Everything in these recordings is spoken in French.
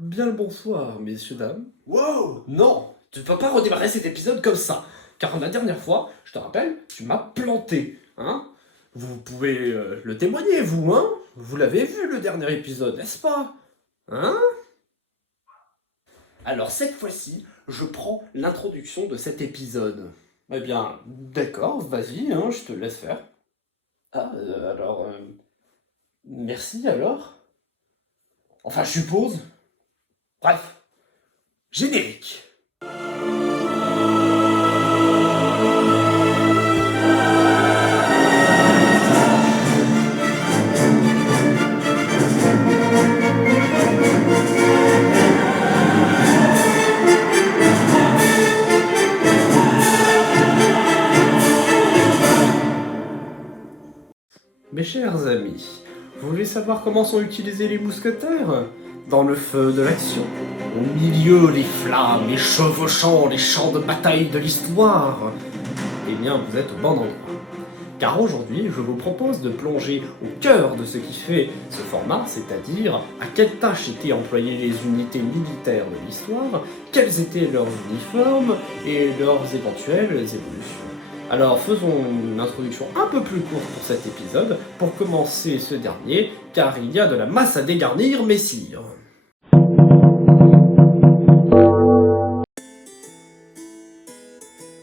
Bien le bonsoir, messieurs, dames. Wow! Non, tu ne peux pas redémarrer cet épisode comme ça. Car la dernière fois, je te rappelle, tu m'as planté, hein. Vous pouvez le témoigner, vous, hein. Vous l'avez vu, le dernier épisode, n'est-ce pas? Hein? Alors cette fois-ci, je prends l'introduction de cet épisode. Eh bien, d'accord, vas-y, hein, je te laisse faire. Ah, merci alors. Enfin, je suppose. Bref, générique. Mes chers amis, vous voulez savoir comment sont utilisés les mousquetaires? Dans le feu de l'action, au milieu des flammes et chevauchant les champs de bataille de l'histoire. Eh bien, vous êtes au bon endroit. Car aujourd'hui, je vous propose de plonger au cœur de ce qui fait ce format, c'est-à-dire à quelles tâches étaient employées les unités militaires de l'histoire, quels étaient leurs uniformes et leurs éventuelles évolutions. Alors faisons une introduction un peu plus courte pour cet épisode, pour commencer ce dernier, car il y a de la masse à dégarnir, messire.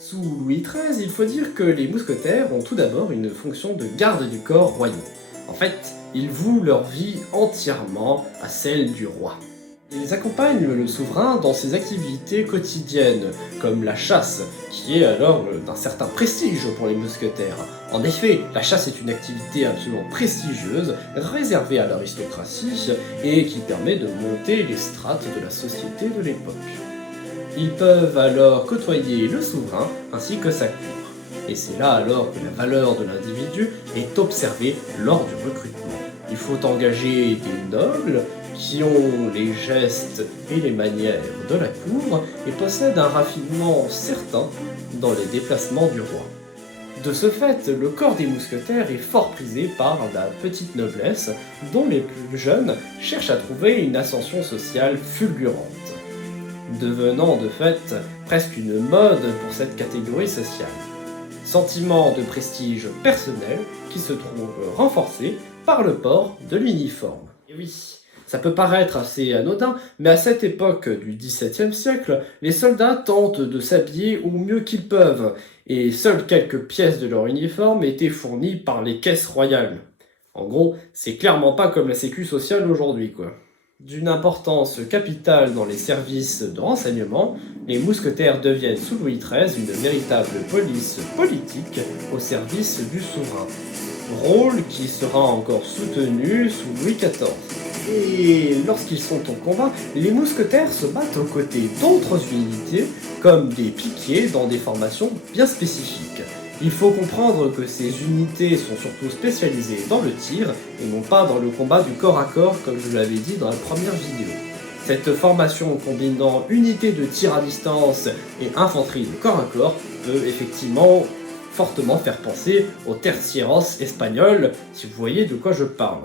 Sous Louis XIII, il faut dire que les mousquetaires ont tout d'abord une fonction de garde du corps royaux. En fait, ils vouent leur vie entièrement à celle du roi. Ils accompagnent le souverain dans ses activités quotidiennes, comme la chasse, qui est alors d'un certain prestige pour les mousquetaires. En effet, la chasse est une activité absolument prestigieuse, réservée à l'aristocratie, et qui permet de monter les strates de la société de l'époque. Ils peuvent alors côtoyer le souverain ainsi que sa cour. Et c'est là alors que la valeur de l'individu est observée lors du recrutement. Il faut engager des nobles qui ont les gestes et les manières de la cour et possèdent un raffinement certain dans les déplacements du roi. De ce fait, le corps des mousquetaires est fort prisé par la petite noblesse, dont les plus jeunes cherchent à trouver une ascension sociale fulgurante, devenant de fait presque une mode pour cette catégorie sociale. Sentiment de prestige personnel qui se trouve renforcé par le port de l'uniforme. Et oui, ça peut paraître assez anodin, mais à cette époque du XVIIe siècle, les soldats tentent de s'habiller au mieux qu'ils peuvent, et seules quelques pièces de leur uniforme étaient fournies par les caisses royales. En gros, c'est clairement pas comme la sécu sociale aujourd'hui, quoi. D'une importance capitale dans les services de renseignement, les mousquetaires deviennent sous Louis XIII une véritable police politique au service du souverain, rôle qui sera encore soutenu sous Louis XIV. Et lorsqu'ils sont au combat, les mousquetaires se battent aux côtés d'autres unités, comme des piquiers dans des formations bien spécifiques. Il faut comprendre que ces unités sont surtout spécialisées dans le tir et non pas dans le combat du corps à corps comme je l'avais dit dans la première vidéo. Cette formation combinant unité de tir à distance et infanterie de corps à corps peut effectivement fortement faire penser aux tercieros espagnols, si vous voyez de quoi je parle.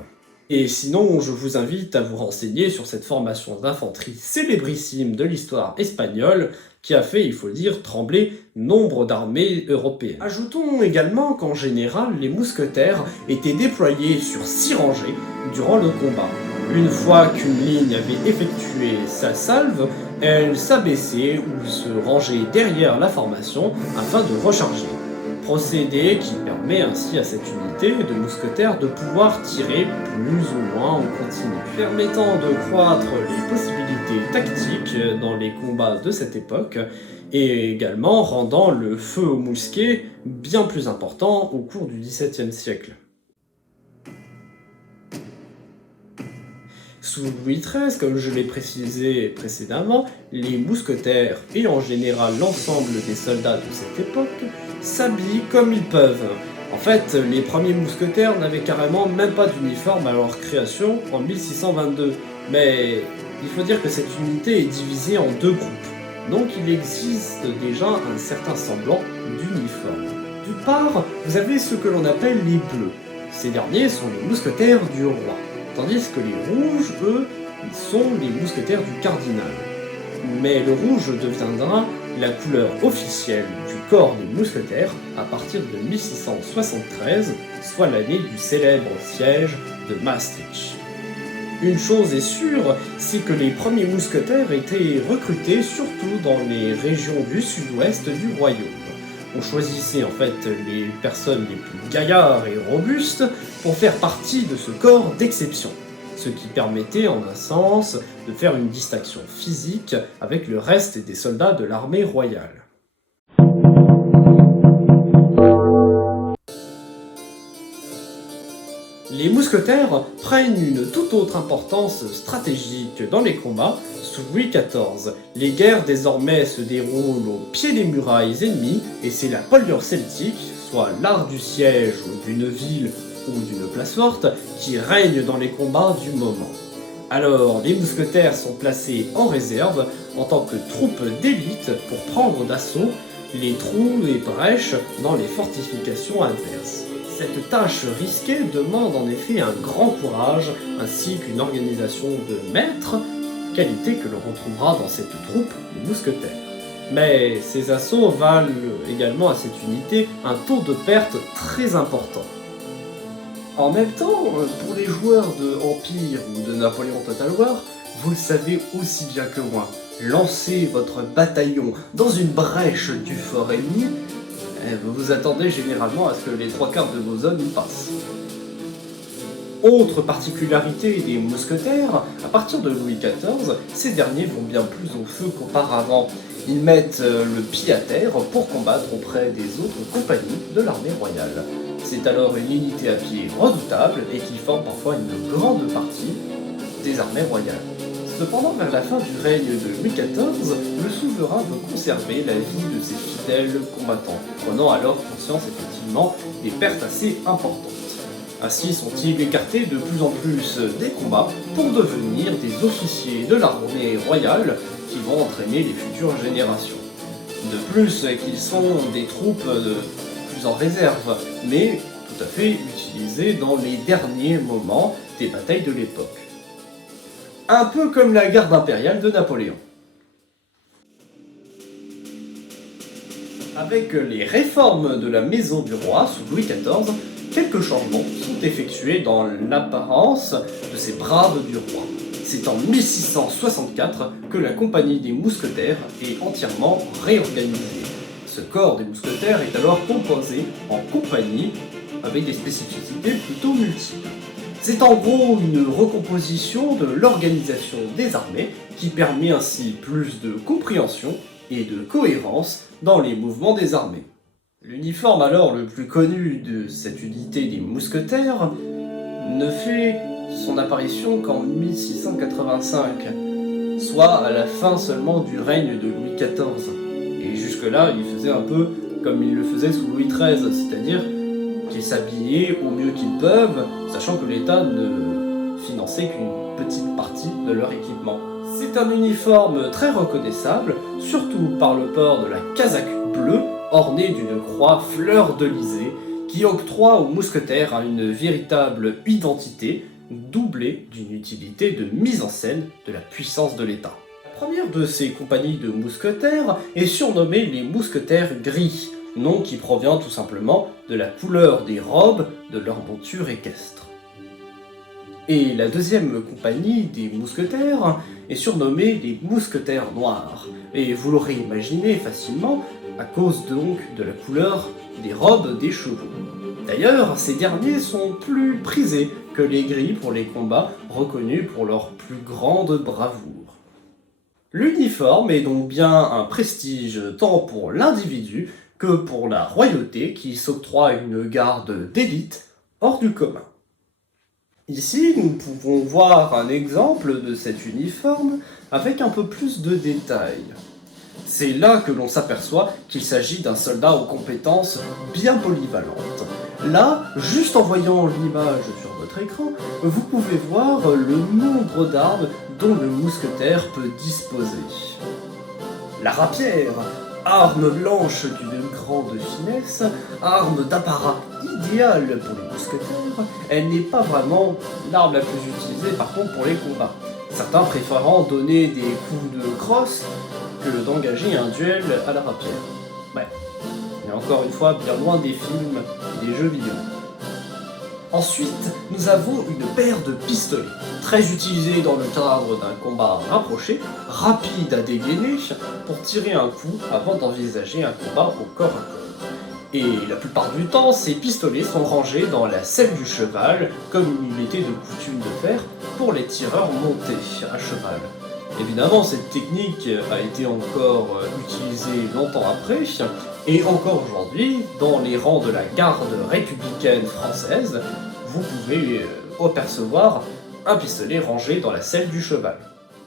Et sinon, je vous invite à vous renseigner sur cette formation d'infanterie célébrissime de l'histoire espagnole qui a fait, il faut le dire, trembler nombre d'armées européennes. Ajoutons également qu'en général, les mousquetaires étaient déployés sur 6 rangées durant le combat. Une fois qu'une ligne avait effectué sa salve, elle s'abaissait ou se rangeait derrière la formation afin de recharger. Procédé qui permet ainsi à cette unité de mousquetaires de pouvoir tirer plus ou moins en continu, permettant de croître les possibilités utilité tactique dans les combats de cette époque, et également rendant le feu au mousquet bien plus important au cours du XVIIe siècle. Sous Louis XIII, comme je l'ai précisé précédemment, les mousquetaires et en général l'ensemble des soldats de cette époque s'habillent comme ils peuvent. En fait, les premiers mousquetaires n'avaient carrément même pas d'uniforme à leur création en 1622, mais il faut dire que cette unité est divisée en deux groupes, donc il existe déjà un certain semblant d'uniforme. D'une part, vous avez ce que l'on appelle les bleus. Ces derniers sont les mousquetaires du roi, tandis que les rouges, eux, sont les mousquetaires du cardinal. Mais le rouge deviendra la couleur officielle du corps des mousquetaires à partir de 1673, soit l'année du célèbre siège de Maastricht. Une chose est sûre, c'est que les premiers mousquetaires étaient recrutés surtout dans les régions du sud-ouest du royaume. On choisissait en fait les personnes les plus gaillards et robustes pour faire partie de ce corps d'exception, ce qui permettait en un sens de faire une distinction physique avec le reste des soldats de l'armée royale. Les mousquetaires prennent une toute autre importance stratégique dans les combats sous Louis XIV. Les guerres désormais se déroulent au pied des murailles ennemies et c'est la pôle celtique, soit l'art du siège d'une ville ou d'une place forte, qui règne dans les combats du moment. Alors, les mousquetaires sont placés en réserve en tant que troupes d'élite pour prendre d'assaut les trous et brèches dans les fortifications adverses. Cette tâche risquée demande en effet un grand courage ainsi qu'une organisation de maître, qualité que l'on retrouvera dans cette troupe de mousquetaires. Mais ces assauts valent également à cette unité un taux de perte très important. En même temps, pour les joueurs de Empire ou de Napoléon Total War, vous le savez aussi bien que moi, lancez votre bataillon dans une brèche du fort ennemi, vous vous attendez généralement à ce que les trois quarts de vos hommes y passent. Autre particularité des mousquetaires, à partir de Louis XIV, ces derniers vont bien plus au feu qu'auparavant. Ils mettent le pied à terre pour combattre auprès des autres compagnies de l'armée royale. C'est alors une unité à pied redoutable et qui forme parfois une grande partie des armées royales. Cependant, vers la fin du règne de Louis XIV, le souverain veut conserver la vie de ses fidèles combattants, prenant alors conscience effectivement des pertes assez importantes. Ainsi sont-ils écartés de plus en plus des combats pour devenir des officiers de l'armée royale qui vont entraîner les futures générations. De plus qu'ils sont des troupes plus en réserve, mais tout à fait utilisées dans les derniers moments des batailles de l'époque. Un peu comme la garde impériale de Napoléon. Avec les réformes de la maison du roi sous Louis XIV, quelques changements sont effectués dans l'apparence de ces braves du roi. C'est en 1664 que la compagnie des mousquetaires est entièrement réorganisée. Ce corps des mousquetaires est alors composé en compagnies avec des spécificités plutôt multiples. C'est en gros une recomposition de l'organisation des armées qui permet ainsi plus de compréhension et de cohérence dans les mouvements des armées. L'uniforme alors le plus connu de cette unité des mousquetaires ne fait son apparition qu'en 1685, soit à la fin seulement du règne de Louis XIV. Et jusque-là, il faisait un peu comme il le faisait sous Louis XIII, c'est-à-dire qu'ils s'habillaient au mieux qu'ils peuvent, sachant que l'État ne finançait qu'une petite partie de leur équipement. C'est un uniforme très reconnaissable, surtout par le port de la casaque bleue, ornée d'une croix fleur de lysée, qui octroie aux mousquetaires une véritable identité, doublée d'une utilité de mise en scène de la puissance de l'État. La première de ces compagnies de mousquetaires est surnommée les mousquetaires gris, nom qui provient tout simplement de la couleur des robes de leur monture équestre. Et la deuxième compagnie des mousquetaires est surnommée les mousquetaires noirs, et vous l'aurez imaginé facilement à cause donc de la couleur des robes des chevaux. D'ailleurs, ces derniers sont plus prisés que les gris pour les combats, reconnus pour leur plus grande bravoure. L'uniforme est donc bien un prestige tant pour l'individu que pour la royauté qui s'octroie une garde d'élite hors du commun. Ici, nous pouvons voir un exemple de cet uniforme avec un peu plus de détails. C'est là que l'on s'aperçoit qu'il s'agit d'un soldat aux compétences bien polyvalentes. Là, juste en voyant l'image sur votre écran, vous pouvez voir le nombre d'armes dont le mousquetaire peut disposer. La rapière, arme blanche d'une grande finesse, arme d'apparat idéale pour les mousquetaires, elle n'est pas vraiment l'arme la plus utilisée par contre pour les combats. Certains préférant donner des coups de crosse que d'engager un duel à la rapière. Ouais, et encore une fois bien loin des films et des jeux vidéo. Ensuite, nous avons une paire de pistolets, très utilisés dans le cadre d'un combat rapproché, rapide à dégainer, pour tirer un coup avant d'envisager un combat au corps à corps. Et la plupart du temps, ces pistolets sont rangés dans la selle du cheval, comme il était de coutume de faire pour les tireurs montés à cheval. Évidemment, cette technique a été encore utilisée longtemps après, et encore aujourd'hui, dans les rangs de la garde républicaine française, vous pouvez apercevoir un pistolet rangé dans la selle du cheval.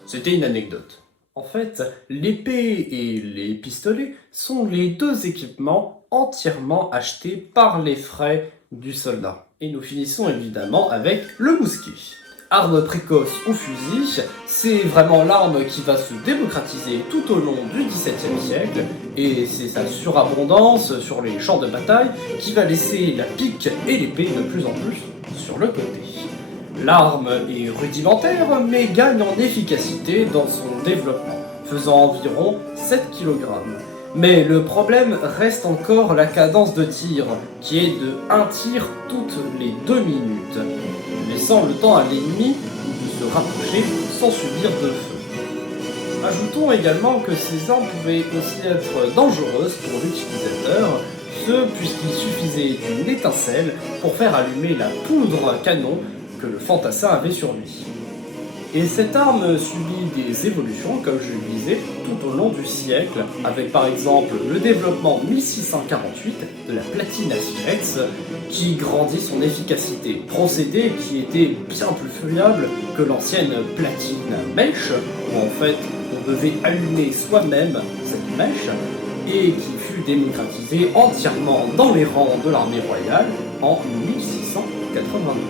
C'était une anecdote. En fait, l'épée et les pistolets sont les deux équipements entièrement achetés par les frais du soldat. Et nous finissons évidemment avec le mousquet. Arme précoce ou fusil, c'est vraiment l'arme qui va se démocratiser tout au long du XVIIe siècle, et c'est sa surabondance sur les champs de bataille qui va laisser la pique et l'épée de plus en plus sur le côté. L'arme est rudimentaire, mais gagne en efficacité dans son développement, faisant environ 7 kg. Mais le problème reste encore la cadence de tir, qui est de 1 tir toutes les 2 minutes, laissant le temps à l'ennemi de se rapprocher sans subir de feu. Ajoutons également que ces armes pouvaient aussi être dangereuses pour l'utilisateur, puisqu'il suffisait d'une étincelle pour faire allumer la poudre à canon que le fantassin avait sur lui. Et cette arme subit des évolutions, comme je le disais, tout au long du siècle, avec par exemple le développement 1648 de la platine à silex, qui grandit son efficacité, procédé qui était bien plus fiable que l'ancienne platine à mèche, où en fait on devait allumer soi-même cette mèche, et qui fut démocratisée entièrement dans les rangs de l'armée royale en 1682.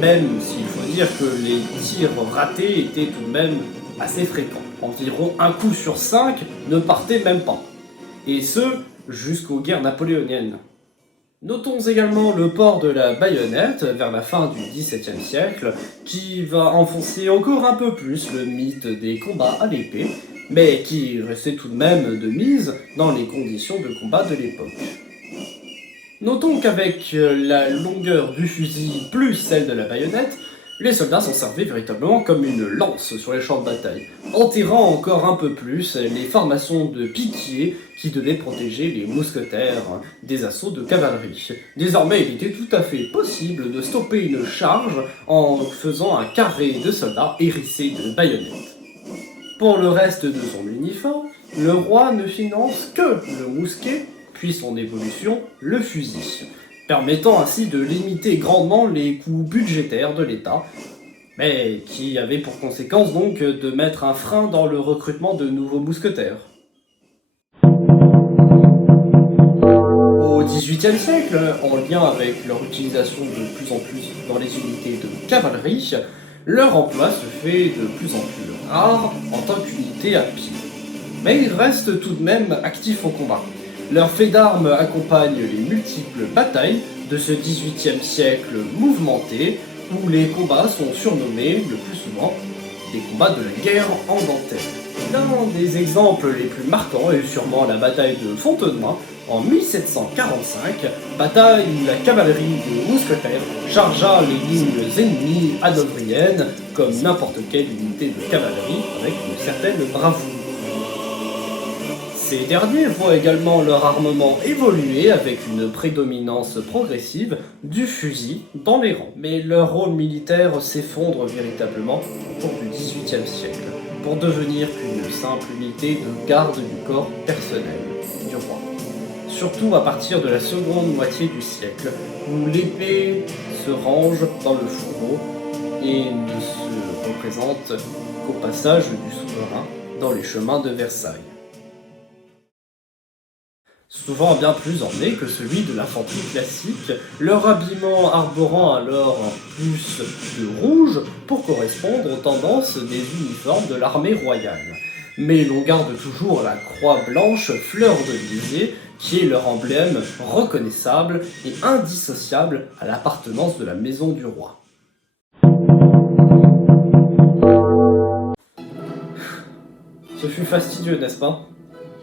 Même s'il faut dire que les tirs ratés étaient tout de même assez fréquents. Environ un coup sur 5 ne partait même pas. Et ce, jusqu'aux guerres napoléoniennes. Notons également le port de la baïonnette vers la fin du XVIIe siècle, qui va enfoncer encore un peu plus le mythe des combats à l'épée, mais qui restait tout de même de mise dans les conditions de combat de l'époque. Notons qu'avec la longueur du fusil plus celle de la baïonnette, les soldats s'en servaient véritablement comme une lance sur les champs de bataille, enterrant encore un peu plus les formations de piquiers qui devaient protéger les mousquetaires des assauts de cavalerie. Désormais, il était tout à fait possible de stopper une charge en faisant un carré de soldats hérissés de baïonnettes. Pour le reste de son uniforme, le roi ne finance que le mousquet, puis son évolution, le fusil, permettant ainsi de limiter grandement les coûts budgétaires de l'État, mais qui avait pour conséquence donc de mettre un frein dans le recrutement de nouveaux mousquetaires. Au XVIIIe siècle, en lien avec leur utilisation de plus en plus dans les unités de cavalerie, leur emploi se fait de plus en plus rare en tant qu'unité à pied. Mais ils restent tout de même actifs au combat. Leur fait d'armes accompagne les multiples batailles de ce XVIIIe siècle mouvementé, où les combats sont surnommés le plus souvent des combats de la guerre en dentelle. L'un des exemples les plus marquants est sûrement la bataille de Fontenoy en 1745, bataille où la cavalerie de mousquetaires chargea les lignes ennemies hanovriennes comme n'importe quelle unité de cavalerie avec une certaine bravoure. Ces derniers voient également leur armement évoluer avec une prédominance progressive du fusil dans les rangs. Mais leur rôle militaire s'effondre véritablement au cours du XVIIIe siècle. pour devenir qu'une simple unité de garde du corps personnel du roi. Surtout à partir de la seconde moitié du siècle, où l'épée se range dans le fourreau et ne se représente qu'au passage du souverain dans les chemins de Versailles. Souvent bien plus orné que celui de l'infanterie classique, leur habillement arborant alors plus de rouge pour correspondre aux tendances des uniformes de l'armée royale. Mais l'on garde toujours la croix blanche fleur d'olivier, qui est leur emblème reconnaissable et indissociable à l'appartenance de la maison du roi. Ce fut fastidieux, n'est-ce pas?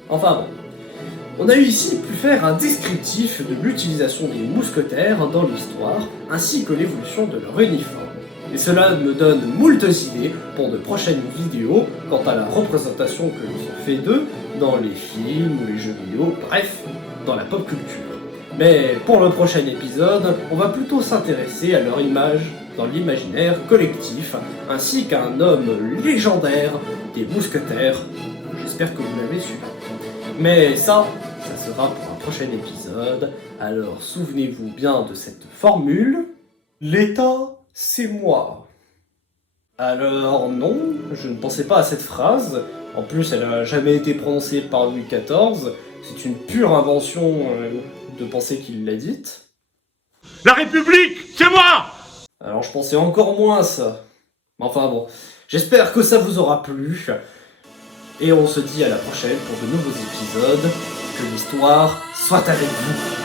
Enfin bon. On a eu ici pu faire un descriptif de l'utilisation des mousquetaires dans l'histoire, ainsi que l'évolution de leur uniforme. Et cela me donne moultes idées pour de prochaines vidéos quant à la représentation que l'on s'en fait d'eux dans les films ou les jeux vidéo, bref, dans la pop culture. Mais pour le prochain épisode, on va plutôt s'intéresser à leur image dans l'imaginaire collectif, ainsi qu'à un homme légendaire des mousquetaires. J'espère que vous l'avez su. Mais ça sera pour un prochain épisode, alors souvenez-vous bien de cette formule. L'État, c'est moi. Alors non, je ne pensais pas à cette phrase. En plus, elle n'a jamais été prononcée par Louis XIV. C'est une pure invention de penser qu'il l'a dite. La République, c'est moi! Alors je pensais encore moins à ça. Enfin bon, j'espère que ça vous aura plu. Et on se dit à la prochaine pour de nouveaux épisodes. Que l'histoire soit avec vous.